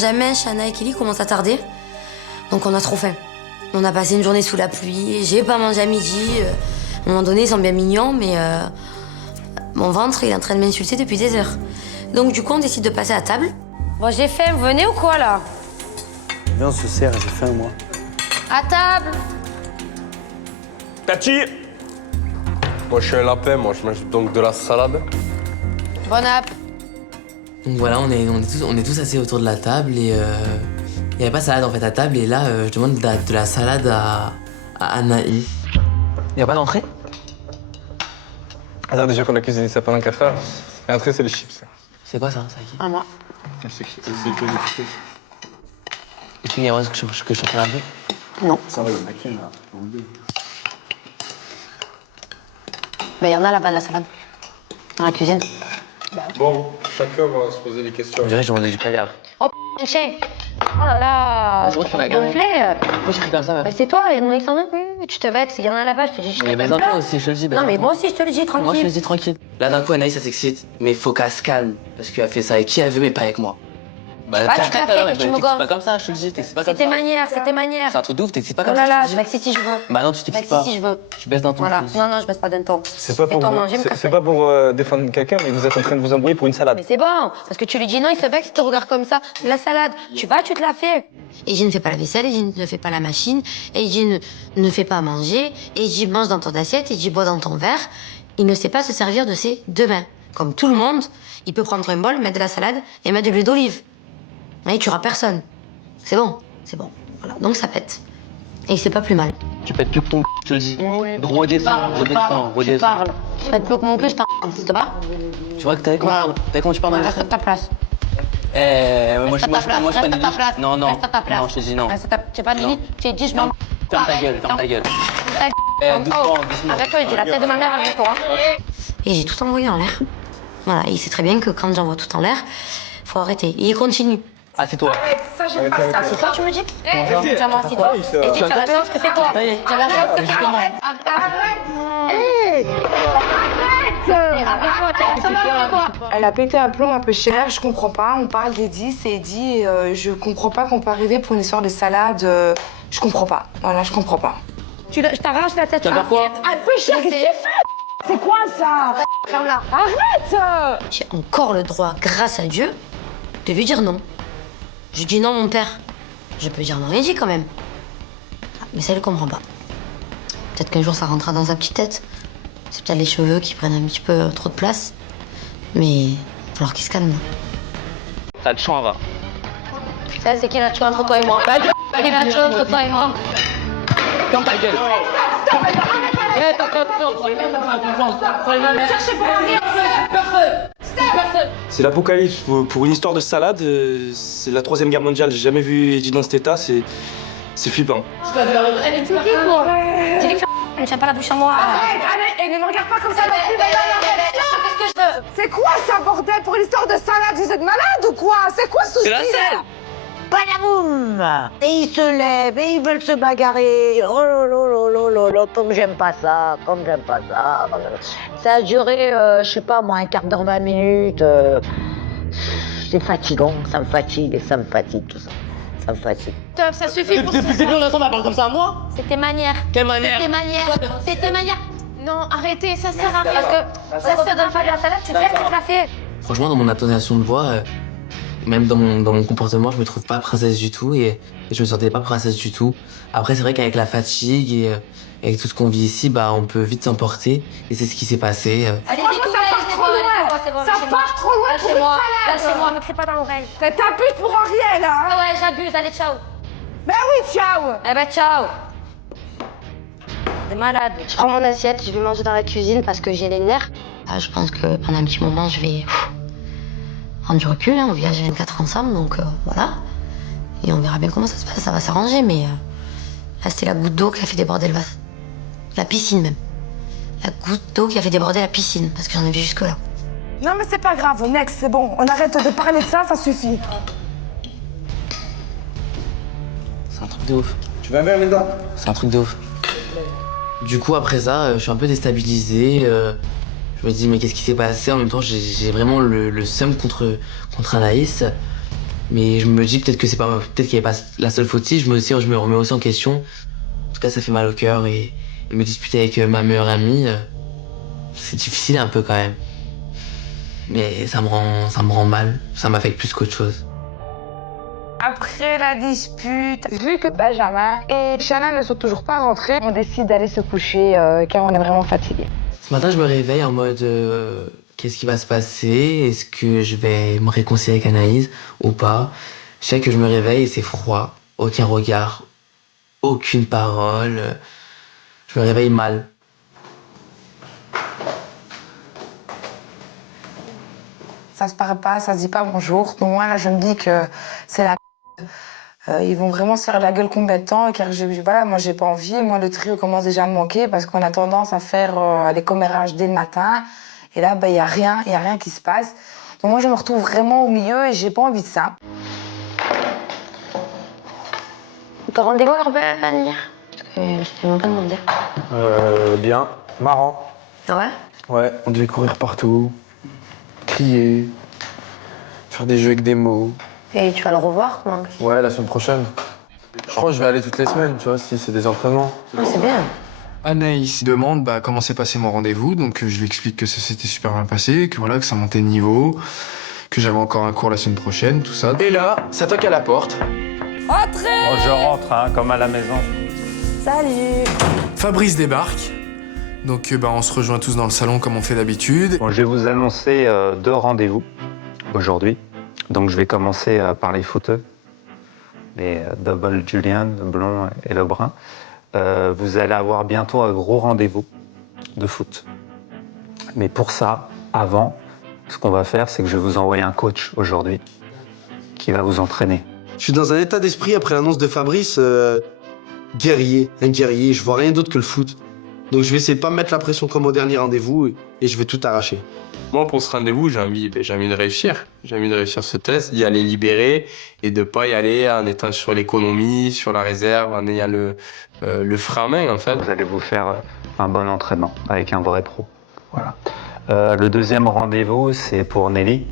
Benjamin, Shana et Kelly commencent à tarder. Donc on a trop faim. On a passé une journée sous la pluie, j'ai pas mangé à midi. À un moment donné, ils sont bien mignons, mais mon ventre, il est en train de m'insulter depuis des heures. Donc du coup, on décide de passer à table. Bon, j'ai faim, vous venez ou quoi, là? Viens, on se sert, j'ai faim, moi. À table! Tati! Moi, je suis un lapin, moi, je mange donc de la salade. Bon app! Donc voilà, on est tous assis autour de la table et il n'y avait pas de salade en fait à table. Et là, je demande de la salade à Anaïs. Y'a pas d'entrée? Attends, déjà qu'on a cuisiné ça pendant 4 heures. L'entrée, c'est les chips. C'est quoi ça? C'est à qui? À moi. C'est Est-ce qu'il y a moyen que je te prenne un peu? Non. Ça va, il y en a qu'une, là. Ben, il y en a là-bas de la salade. Dans la cuisine. Bon, chacun va se poser des questions. On dirait que j'ai mangé du caviar. Oh, chien! Oh là là! C'est vrai que tu m'as gagné. gonflé. Pourquoi j'ai pris comme ça? Ben, c'est toi, et mon Alexandre, tu te vexes, il y en a là-bas, je te dis, je Mais baise un peu aussi, je te le dis. Non, mais moi aussi, je te le dis, tranquille. Moi, je te le dis tranquille. Là, d'un coup, Anaïs, ça s'excite. Mais faut qu'elle se calme. Parce qu'elle a fait ça avec qui elle veut, mais pas avec moi. Bah, tu t'as fait, tu me t'excites gonfles. pas comme ça, je te le dis. T'excites pas C'est comme tes ça. manières, c'est tes manières. C'est un truc de ouf, t'excites pas Oh comme là ça. là, je te je le m'excite si je veux. dis. Bah non, tu t'excites Maxi pas. si je veux. Tu baisses d'un ton. Voilà. plus. Non, non, je baisse pas d'un ton. C'est pas pour, Et toi, manger, me c'est pas pour défendre quelqu'un, mais vous êtes en train de vous embrouiller pour une salade. Mais c'est bon, parce que tu lui dis non, il se vexe, il te regarde comme ça. La salade, tu vas, tu te la fais. Et je ne fais pas la vaisselle, et je ne fais pas la machine, et je ne fais pas à manger, et je mange dans ton assiette, et je bois dans ton verre. Il ne sait pas se servir de ses deux mains. Comme tout le monde, il peut prendre un bol, mettre de la salade et mettre de l'huile d'olive. Et il tuera personne. C'est bon, c'est bon. Voilà, donc ça pète. Et c'est pas plus mal. Tu pètes plus que ton je te le dis. Redescends, redescends. Parle. Je pète plus que mon cul, je parle. Ça va? Tu vois que t'es avec moi? T'es avec moi, tu parles dans les Reste à ta place. moi je Reste à ta place, moi, je reste à ta pas place. Non, non. Reste à ta place. Non, je te dis non. Reste à ta... Tu n'es pas de limite, tu es dit, je m'en... Ferme ta gueule, ferme ta gueule. Oh, Doucement. arrête-toi, j'ai la tête de ma mère avec toi. Et j'ai tout envoyé en l'air. Voilà, il sait très bien que quand j'envoie tout en l'air, faut arrêter. Il continue. Ah, c'est toi. C'est toi, tu me dis? Jamal, c'est toi. Et si tu as la chance que c'est toi. Tu as la chance que c'est toi. Elle a pété un plomb un peu cher, je comprends pas. On parle d'Eddie, c'est Eddie, et je comprends pas qu'on peut arriver pour une histoire de salade. Je comprends pas. Voilà, je comprends pas. Je t'arrache la tête. Tu vas faire quoi? Ah, peu cher, qu'est-ce que tu fais? C'est quoi ça? Ferme-la. Arrête! J'ai encore le droit, grâce à Dieu, de lui dire non. Je dis non, mon père. Je peux dire non, Eddie, quand même. Ah, mais ça, elle comprend pas. Peut-être qu'un jour, ça rentrera dans sa petite tête. C'est peut-être les cheveux qui prennent un petit peu trop de place. Mais il va falloir qu'il se calme. Ça te changera. Ça, c'est qui la tué entre toi et moi? Qui la tué entre toi et moi? Ferme ta gueule. C'est l'apocalypse. Pour une histoire de salade, c'est la 3e guerre mondiale. J'ai jamais vu Eddie dans cet état, c'est flippant. Elle est qui, quoi? Dis-lui que ne tiens pas la bouche à moi. Arrête, et ne me regarde pas comme ça non plus. Qu'est-ce que je veux? C'est quoi ça, bordel, pour une histoire de salade? Vous êtes malade ou quoi? C'est quoi ce souci? C'est la selle. Badaboum! Et ils se lèvent et ils veulent se bagarrer. Oh là là là là là, comme j'aime pas ça, comme j'aime pas ça. Ça a duré, je sais pas moi, un quart d'heure, 20 minutes. C'est fatigant, ça me fatigue et ça me fatigue tout ça. Ça me fatigue. Stop, ça suffit pour Depuis le ça. début, on entend ma parole comme ça à moi? C'est tes manières. Quelle manière? C'est tes manières. C'est tes manières. Non, arrêtez, ça sert à rien. Parce que ça te donne pas de la salade, tu fais ce que tu l'as fait. Franchement, dans mon intonation de voix, même dans mon comportement, je me trouve pas princesse du tout et je me sentais pas princesse du tout. Après, c'est vrai qu'avec la fatigue et avec tout ce qu'on vit ici, bah, on peut vite s'emporter et c'est ce qui s'est passé. Allez, Franchement, ça part trop loin. Ça part trop loin pour une Lâchez-moi, salade. lâchez-moi, me crie pas dans l'oreille. T'abuses pour rien, là. Ah ouais, j'abuse, allez, ciao. Ben oui, ciao. Eh ben, ciao. T'es malade. Je prends mon assiette, je vais manger dans la cuisine parce que j'ai les nerfs. Ah, je pense que pendant un petit moment, je vais prendre du recul. Hein. On vit à 24 ensemble, donc voilà. Et on verra bien comment ça se passe, ça va s'arranger, mais là, c'était la goutte d'eau qui a fait déborder le vase. La piscine, même. La goutte d'eau qui a fait déborder la piscine, parce que j'en ai vu jusque-là. Non, mais c'est pas grave, next, c'est bon. On arrête de parler de ça, ça suffit. C'est un truc de ouf. Tu vas bien, Linda? C'est un truc de ouf. Du coup, après ça, je suis un peu déstabilisé. Je me dis, mais qu'est-ce qui s'est passé? En même temps, j'ai vraiment le seum contre Anaïs. Mais je me dis peut-être que c'est pas, peut-être qu'il n'y avait pas la seule faute. Je me remets aussi en question. En tout cas, ça fait mal au cœur et me disputer avec ma meilleure amie, c'est difficile un peu quand même. Mais ça me rend mal. Ça m'affecte plus qu'autre chose. Après la dispute, vu que Benjamin et Shannon ne sont toujours pas rentrés, on décide d'aller se coucher car on est vraiment fatigué. Ce matin, je me réveille en mode qu'est-ce qui va se passer? Est-ce que je vais me réconcilier avec Anaïs ou pas? Je sais que je me réveille et c'est froid. Aucun regard, aucune parole. Je me réveille mal. Ça se parle pas, ça se dit pas bonjour. Donc moi là, je me dis que c'est la ils vont vraiment se faire la gueule combien de temps, car voilà, moi j'ai pas envie. Moi le trio commence déjà à me manquer parce qu'on a tendance à faire les commérages dès le matin. Et là, il y a rien qui se passe. Donc moi je me retrouve vraiment au milieu et j'ai pas envie de ça. T'as rendez-vous un peu à venir? Parce que je t'ai même pas demandé. Bien. Marrant. Ouais? Ouais, on devait courir partout, crier, faire des jeux avec des mots. Et tu vas le revoir, comment? Ouais, la semaine prochaine. Je crois que je vais aller toutes les semaines, tu vois, si c'est des entraînements. Oh, c'est bien. Anaïs demande comment s'est passé mon rendez-vous, donc je lui explique que ça s'était super bien passé, que voilà, que ça montait de niveau, que j'avais encore un cours la semaine prochaine, tout ça. Et là, ça toque à la porte. Bon, je rentre, hein, comme à la maison. Salut! Fabrice débarque, donc on se rejoint tous dans le salon comme on fait d'habitude. Bon, je vais vous annoncer 2 rendez-vous aujourd'hui. Donc je vais commencer par les footeux, les double Julian, le blond et le brun. Vous allez avoir bientôt un gros rendez-vous de foot. Mais pour ça, avant, ce qu'on va faire, c'est que je vais vous envoyer un coach aujourd'hui qui va vous entraîner. Je suis dans un état d'esprit après l'annonce de Fabrice, guerrier, un guerrier. Je vois rien d'autre que le foot. Donc je vais essayer de pas me mettre la pression comme au dernier rendez-vous et je vais tout arracher. Moi, pour ce rendez-vous, j'ai envie de réussir. J'ai envie de réussir ce test, d'y aller libéré et de pas y aller en étant sur l'économie, sur la réserve, en ayant le frein à main, en fait. Vous allez vous faire un bon entraînement avec un vrai pro. Voilà. Le deuxième rendez-vous, c'est pour Nelly.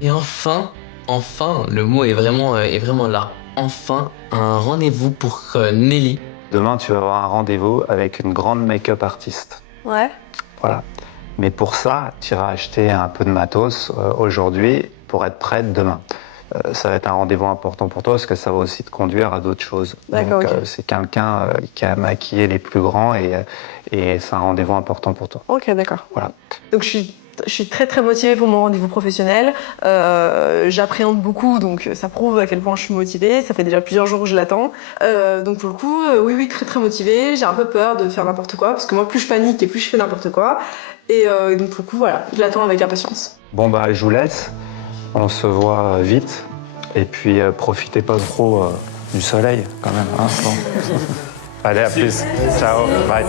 Et enfin, le mot est vraiment là. Enfin, un rendez-vous pour Nelly. Demain, tu vas avoir un rendez-vous avec une grande make-up artiste. Ouais. Voilà. Mais pour ça, tu iras acheter un peu de matos aujourd'hui pour être prête demain. Ça va être un rendez-vous important pour toi parce que ça va aussi te conduire à d'autres choses. D'accord, Donc, ok. c'est quelqu'un qui a maquillé les plus grands et c'est un rendez-vous important pour toi. Ok, d'accord. Voilà. Donc je suis très très motivée pour mon rendez-vous professionnel. J'appréhende beaucoup, donc ça prouve à quel point je suis motivée. Ça fait déjà plusieurs jours que je l'attends. Donc pour le coup, oui, très très motivée. J'ai un peu peur de faire n'importe quoi, parce que moi, plus je panique et plus je fais n'importe quoi. Et donc pour le coup, voilà, je l'attends avec impatience. Bon, je vous laisse. On se voit vite. Et puis, profitez pas trop du soleil, quand même. Hein, bon. Allez, à plus. Ciao. Bye.